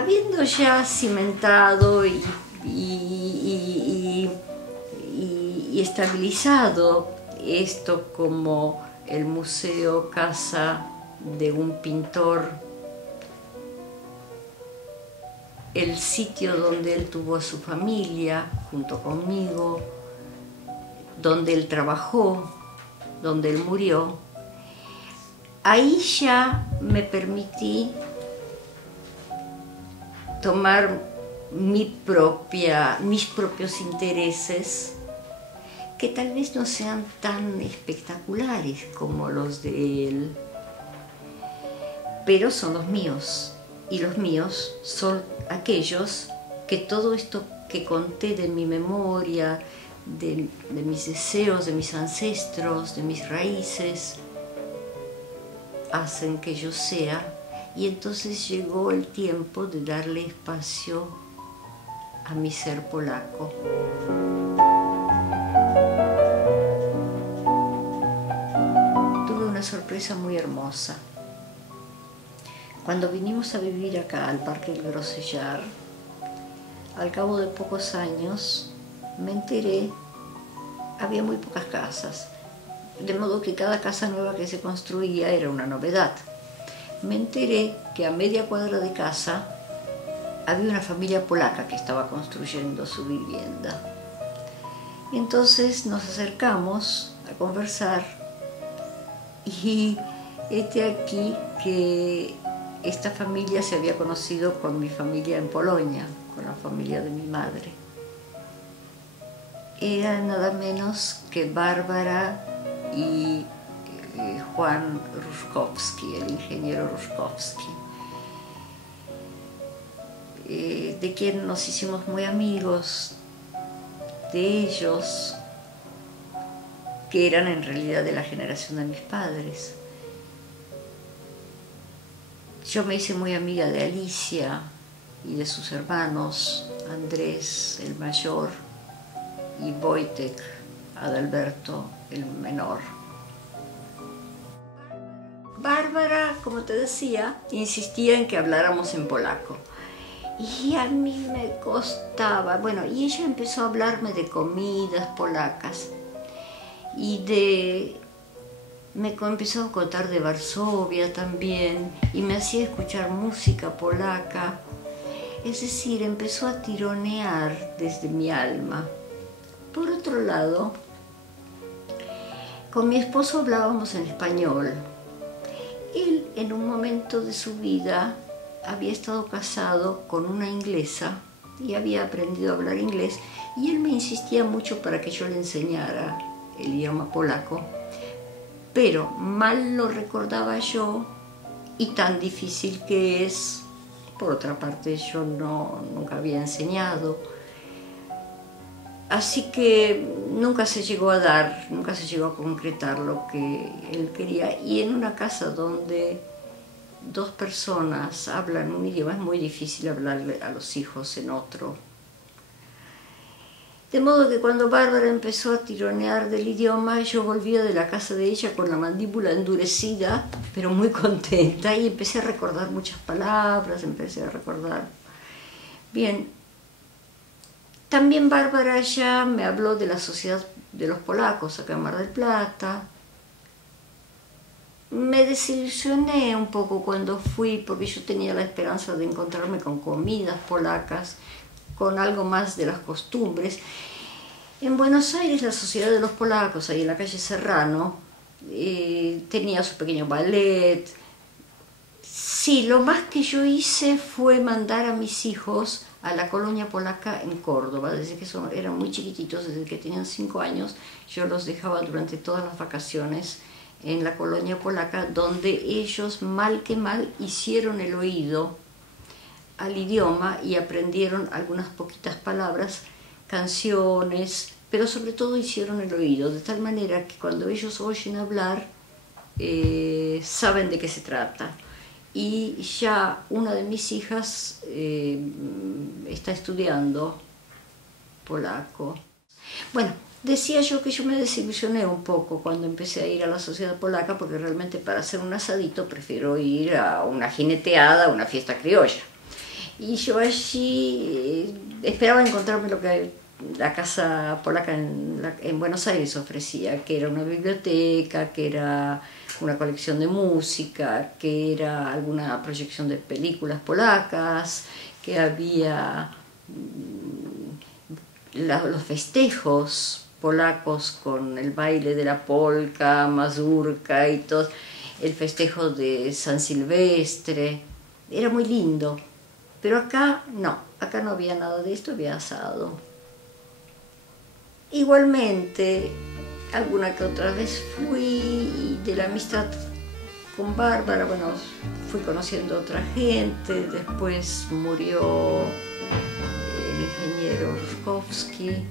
habiendo ya cimentado y estabilizado esto como el museo casa de un pintor, el sitio donde él tuvo a su familia junto conmigo, donde él trabajó, donde él murió, ahí ya me permití tomar mis propios intereses, que tal vez no sean tan espectaculares como los de él, pero son los míos, y los míos son aquellos que todo esto que conté de mi memoria, de mis deseos, de mis ancestros, de mis raíces, hacen que yo sea, y entonces llegó el tiempo de darle espacio a mi ser polaco. Tuve una sorpresa muy hermosa. Cuando vinimos a vivir acá al Parque del Grossellar, al cabo de pocos años me enteré, había muy pocas casas, de modo que cada casa nueva que se construía era una novedad. Me enteré que a media cuadra de casa había una familia polaca que estaba construyendo su vivienda. Entonces nos acercamos a conversar y aquí que esta familia se había conocido con mi familia en Polonia, con la familia de mi madre. Era nada menos que Bárbara y Juan Ruszkowski, el ingeniero Ruszkowski, de quien nos hicimos muy amigos, de ellos, que eran en realidad de la generación de mis padres. Yo me hice muy amiga de Alicia y de sus hermanos, Andrés, el mayor, y Wojtek, Adalberto, el menor. Bárbara, como te decía, insistía en que habláramos en polaco. Y a mí me costaba, bueno, y ella empezó a hablarme de comidas polacas y me empezó a contar de Varsovia también, y me hacía escuchar música polaca. Es decir, empezó a tironear desde mi alma. Por otro lado, con mi esposo hablábamos en español. Él, en un momento de su vida, había estado casado con una inglesa y había aprendido a hablar inglés, y él me insistía mucho para que yo le enseñara el idioma polaco, pero mal lo recordaba yo, y tan difícil que es. Por otra parte, yo nunca había enseñado. Así que nunca se llegó a concretar lo que él quería. Y en una casa donde dos personas hablan un idioma es muy difícil hablarle a los hijos en otro. De modo que cuando Bárbara empezó a tironear del idioma, yo volvía de la casa de ella con la mandíbula endurecida, pero muy contenta, y empecé a recordar muchas palabras, Bien. También Bárbara ya me habló de la Sociedad de los Polacos acá en Mar del Plata. Me desilusioné un poco cuando fui, porque yo tenía la esperanza de encontrarme con comidas polacas, con algo más de las costumbres. En Buenos Aires, la Sociedad de los Polacos, ahí en la calle Serrano, tenía su pequeño ballet. Sí, lo más que yo hice fue mandar a mis hijos a la colonia polaca en Córdoba, desde que eran muy chiquititos, desde que tenían 5 años, yo los dejaba durante todas las vacaciones en la colonia polaca, donde ellos mal que mal hicieron el oído al idioma y aprendieron algunas poquitas palabras, canciones, pero sobre todo hicieron el oído, de tal manera que cuando ellos oyen hablar, saben de qué se trata. Y ya una de mis hijas está estudiando polaco. Bueno, decía yo que yo me desilusioné un poco cuando empecé a ir a la sociedad polaca, porque realmente para hacer un asadito prefiero ir a una jineteada, a una fiesta criolla. Y yo allí esperaba encontrarme lo que la casa polaca en Buenos Aires ofrecía, que era una biblioteca, que era una colección de música, que era alguna proyección de películas polacas, que había los festejos polacos con el baile de la polka, mazurka y todo, el festejo de San Silvestre, era muy lindo. Pero acá no había nada de esto, había asado. Igualmente, alguna que otra vez fui, y de la amistad con Bárbara, bueno, fui conociendo a otra gente, después murió el ingeniero Ruszkowski.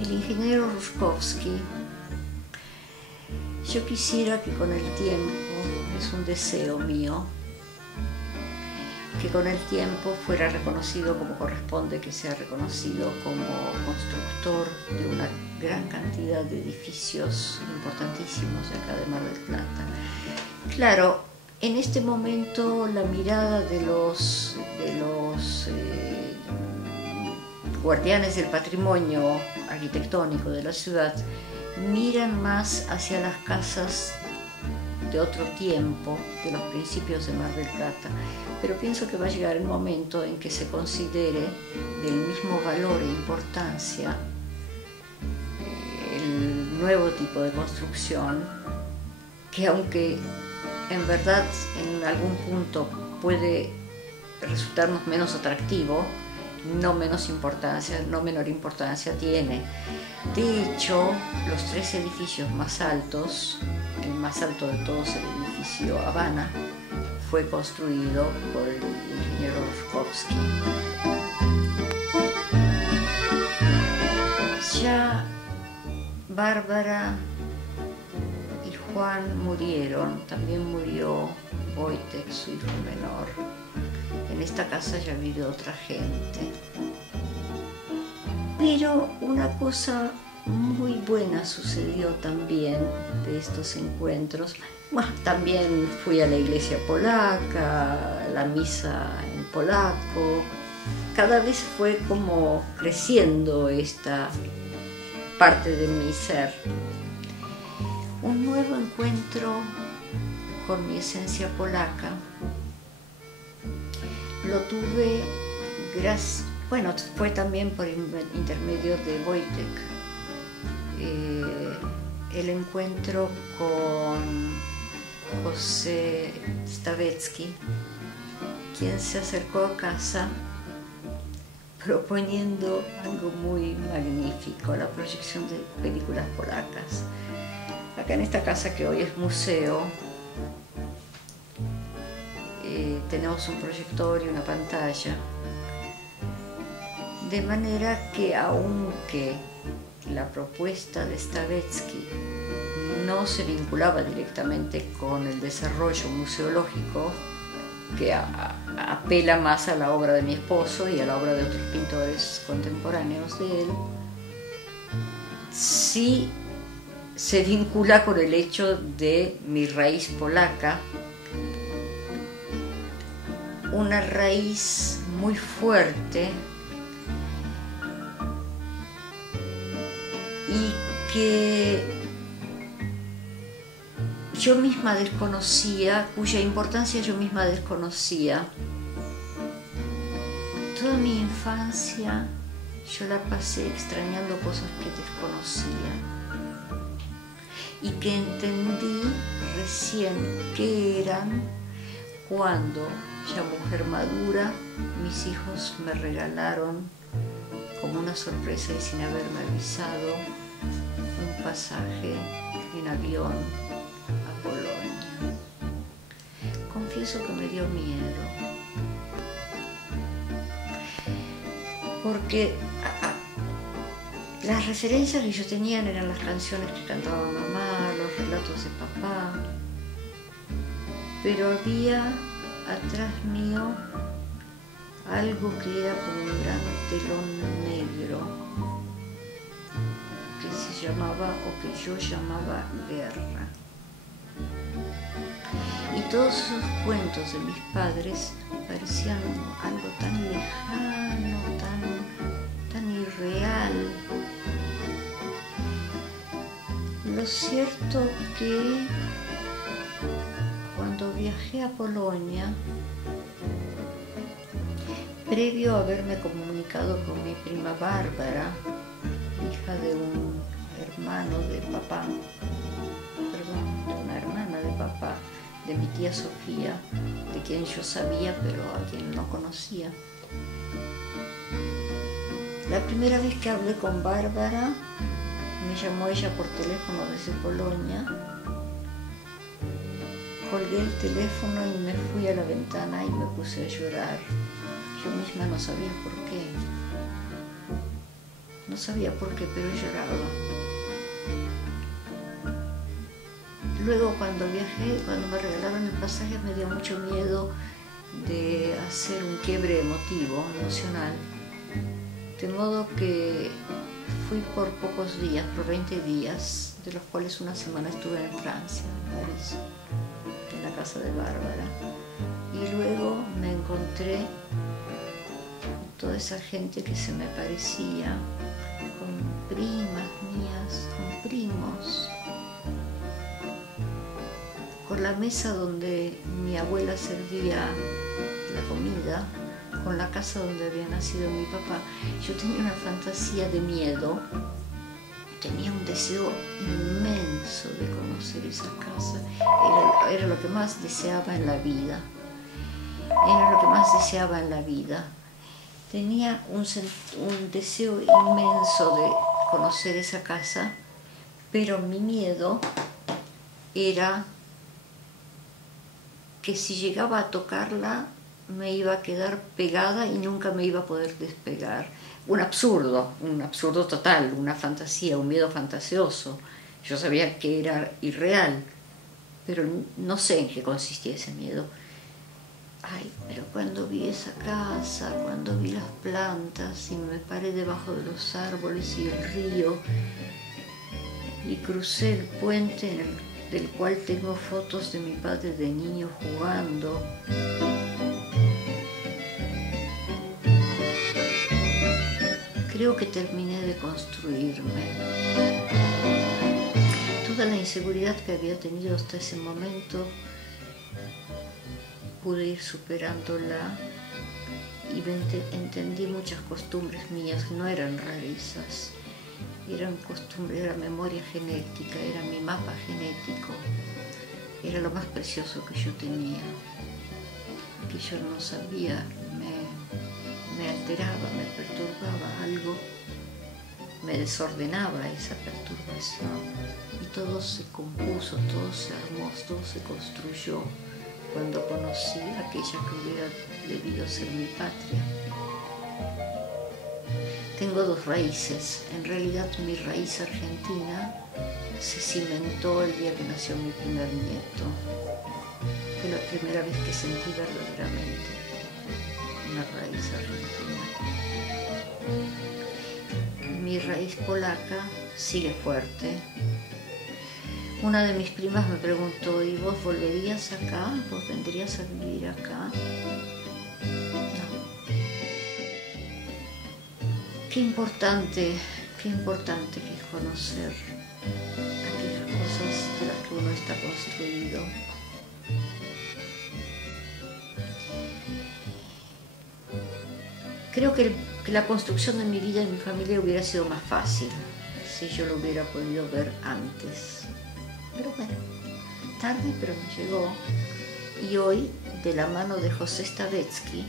El ingeniero Ruszkowski, yo quisiera que con el tiempo, es un deseo mío, que con el tiempo fuera reconocido como corresponde que sea reconocido, como constructor de una gran cantidad de edificios importantísimos de acá de Mar del Plata. Claro, en este momento la mirada de los guardianes del patrimonio arquitectónico de la ciudad miran más hacia las casas de otro tiempo, de los principios de Mar del Plata, pero pienso que va a llegar el momento en que se considere del mismo valor e importancia el nuevo tipo de construcción, que aunque en verdad en algún punto puede resultarnos menos atractivo, no menor importancia tiene. De hecho, los 3 edificios más altos, el más alto de todos, el edificio Habana, fue construido por el ingeniero Ruszkowski. Ya Bárbara y Juan murieron, también murió Wojtek, su hijo menor. En esta casa ya vive otra gente. Pero una cosa muy buena sucedió también de estos encuentros. Bueno, también fui a la iglesia polaca, la misa en polaco. Cada vez fue como creciendo esta parte de mi ser. Un nuevo encuentro con mi esencia polaca lo tuve fue también por intermedio de Wojtek. El encuentro con José Stavěcký, quien se acercó a casa proponiendo algo muy magnífico, la proyección de películas polacas. Acá en esta casa, que hoy es museo, tenemos un proyector y una pantalla, de manera que aunque la propuesta de Stavěcký no se vinculaba directamente con el desarrollo museológico, que apela más a la obra de mi esposo y a la obra de otros pintores contemporáneos de él, sí se vincula con el hecho de mi raíz polaca, una raíz muy fuerte y que yo misma desconocía, cuya importancia yo misma desconocía. Toda mi infancia yo la pasé extrañando cosas que desconocía y que entendí recién que eran cuando, ya mujer madura, mis hijos me regalaron, como una sorpresa y sin haberme avisado, un pasaje en avión a Polonia. Confieso que me dio miedo, porque las referencias que yo tenía eran las canciones que cantaba mamá, los relatos de papá, pero había atrás mío algo que era como un gran telón negro que se llamaba, o que yo llamaba, guerra. Y todos esos cuentos de mis padres parecían algo tan lejano, tan irreal. Lo cierto que cuando viajé a Polonia, previo a haberme comunicado con mi prima Bárbara, hija de un hermano de papá, perdón, de una hermana de papá, de mi tía Sofía, de quien yo sabía pero a quien no conocía. La primera vez que hablé con Bárbara, me llamó ella por teléfono desde Polonia, colgué el teléfono y me fui a la ventana y me puse a llorar. Yo misma no sabía por qué. No sabía por qué, pero lloraba. Luego cuando viajé, cuando me regalaron el pasaje, me dio mucho miedo de hacer un quiebre emocional. De modo que fui por pocos días, por 20 días, de los cuales una semana estuve en Francia, en París, en la casa de Bárbara. Y luego me encontré toda esa gente que se me parecía, con primas mías, con primos, con la mesa donde mi abuela servía la comida, con la casa donde había nacido mi papá. Yo tenía una fantasía de miedo, tenía un deseo inmenso de conocer esa casa. Era lo que más deseaba en la vida. Era lo que más deseaba en la vida. Tenía un deseo inmenso de conocer esa casa, pero mi miedo era que si llegaba a tocarla me iba a quedar pegada y nunca me iba a poder despegar. Un absurdo total, una fantasía, un miedo fantasioso. Yo sabía que era irreal, pero no sé en qué consistía ese miedo. Ay, pero cuando vi esa casa, cuando vi las plantas y me paré debajo de los árboles y el río y crucé el puente del cual tengo fotos de mi padre de niño jugando. Creo que terminé de construirme. Toda la inseguridad que había tenido hasta ese momento pude ir superándola y entendí muchas costumbres mías que no eran rarezas, eran costumbres, era memoria genética, era mi mapa genético, era lo más precioso que yo tenía, que yo no sabía, me alteraba, me perturbaba algo, me desordenaba esa perturbación y todo se compuso, todo se armó, todo se construyó cuando conocí aquella que hubiera debido ser mi patria. Tengo dos raíces. En realidad mi raíz argentina se cimentó el día que nació mi primer nieto. Fue la primera vez que sentí verdaderamente una raíz argentina. Mi raíz polaca sigue fuerte. Una de mis primas me preguntó, ¿y vos volverías acá? ¿Vos vendrías a vivir acá? No. Qué importante que es conocer aquellas cosas de las que uno está construido. Creo que la construcción de mi vida y mi familia hubiera sido más fácil si yo lo hubiera podido ver antes. Pero bueno, tarde pero me llegó. Y hoy, de la mano de José Stavěcký,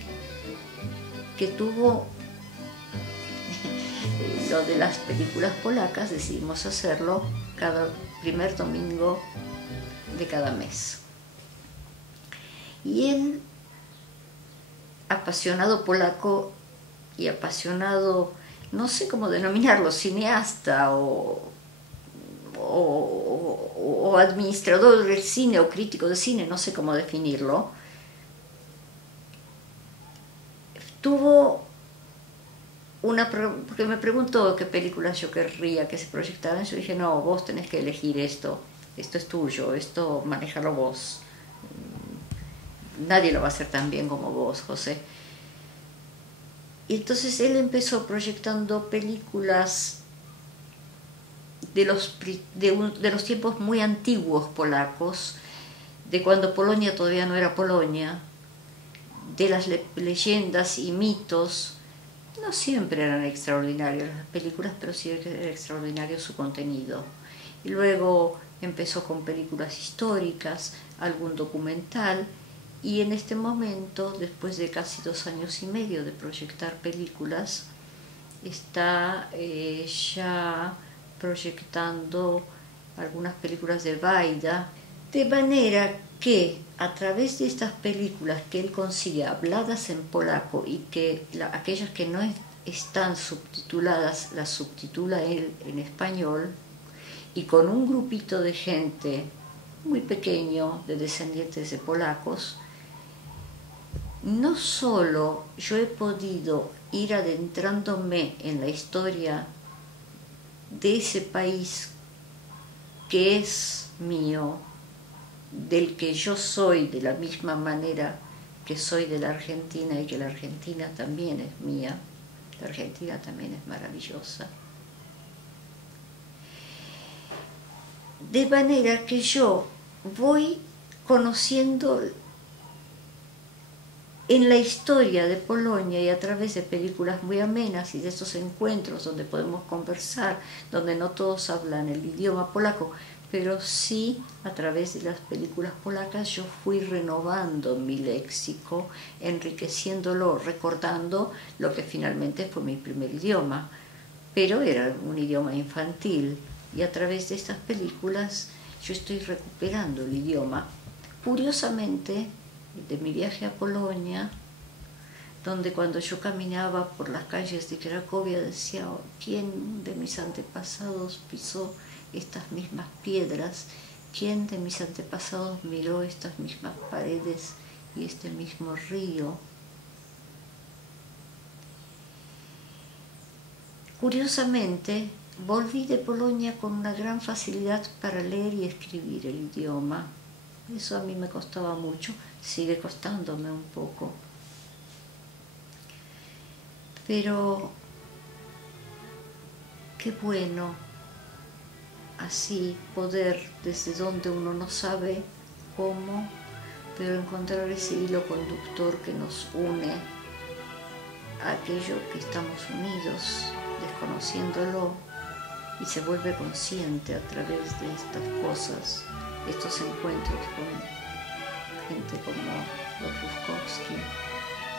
que tuvo lo de las películas polacas, decidimos hacerlo cada primer domingo de cada mes. Y él, apasionado polaco y apasionado, no sé cómo denominarlo, cineasta o administrador del cine o crítico de cine, no sé cómo definirlo, tuvo porque me preguntó qué películas yo querría que se proyectaran. Yo dije, no, vos tenés que elegir esto es tuyo, esto manéjalo vos, nadie lo va a hacer tan bien como vos, José. Y entonces él empezó proyectando películas de los tiempos muy antiguos polacos, de cuando Polonia todavía no era Polonia, de las leyendas y mitos. No siempre eran extraordinarias las películas, pero sí era extraordinario su contenido. Y luego empezó con películas históricas, algún documental, y en este momento, después de casi 2 años y medio de proyectar películas, está ya proyectando algunas películas de Vaida, de manera que a través de estas películas que él consigue habladas en polaco y que aquellas que no están subtituladas las subtitula él en español, y con un grupito de gente muy pequeño de descendientes de polacos, no solo yo he podido ir adentrándome en la historia de ese país que es mío, del que yo soy de la misma manera que soy de la Argentina y que la Argentina también es mía, la Argentina también es maravillosa. De manera que yo voy conociendo en la historia de Polonia y a través de películas muy amenas y de estos encuentros donde podemos conversar, donde no todos hablan el idioma polaco, pero sí a través de las películas polacas yo fui renovando mi léxico, enriqueciéndolo, recordando lo que finalmente fue mi primer idioma, pero era un idioma infantil, y a través de estas películas yo estoy recuperando el idioma. Curiosamente, de mi viaje a Polonia, donde cuando yo caminaba por las calles de Cracovia decía, ¿quién de mis antepasados pisó estas mismas piedras? ¿Quién de mis antepasados miró estas mismas paredes y este mismo río? Curiosamente, volví de Polonia con una gran facilidad para leer y escribir el idioma. Eso a mí me costaba mucho, sigue costándome un poco. Pero qué bueno así poder, desde donde uno no sabe cómo, pero encontrar ese hilo conductor que nos une a aquello que estamos unidos, desconociéndolo, y se vuelve consciente a través de estas cosas, estos encuentros con gente como los Rutkowski,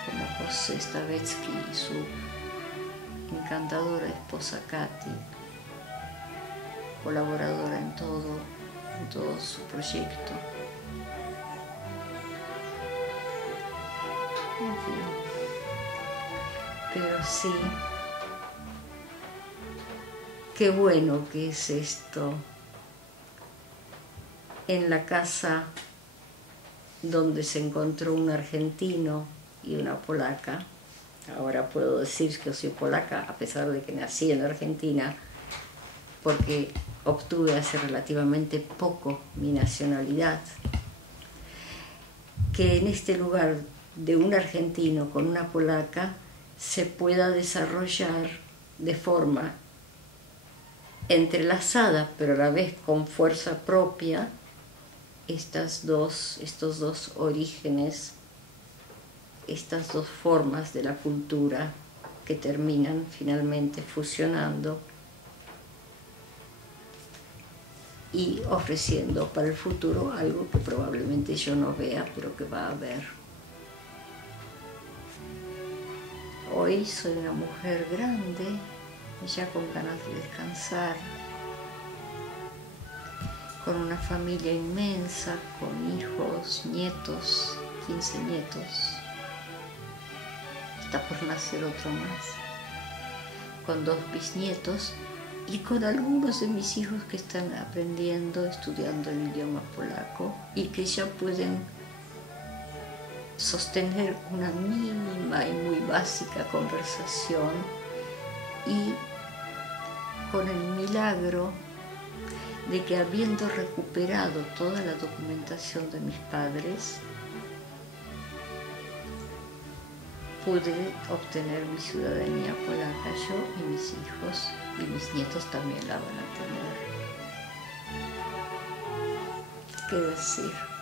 como José Stavetsky y su encantadora esposa Katy, colaboradora en todo su proyecto. En fin, pero sí, qué bueno que es esto en la casa donde se encontró un argentino y una polaca. Ahora puedo decir que soy polaca a pesar de que nací en Argentina, porque obtuve hace relativamente poco mi nacionalidad. Que en este lugar de un argentino con una polaca se pueda desarrollar de forma entrelazada, pero a la vez con fuerza propia, estos dos orígenes, estas dos formas de la cultura que terminan finalmente fusionando y ofreciendo para el futuro algo que probablemente yo no vea, pero que va a haber. Hoy soy una mujer grande, ya con ganas de descansar, con una familia inmensa, con hijos, nietos, 15 nietos. Está por nacer otro más, con 2 bisnietos y con algunos de mis hijos que están aprendiendo, estudiando el idioma polaco y que ya pueden sostener una mínima y muy básica conversación, y con el milagro de que, habiendo recuperado toda la documentación de mis padres, pude obtener mi ciudadanía polaca, yo y mis hijos, y mis nietos también la van a tener. ¿Qué decir?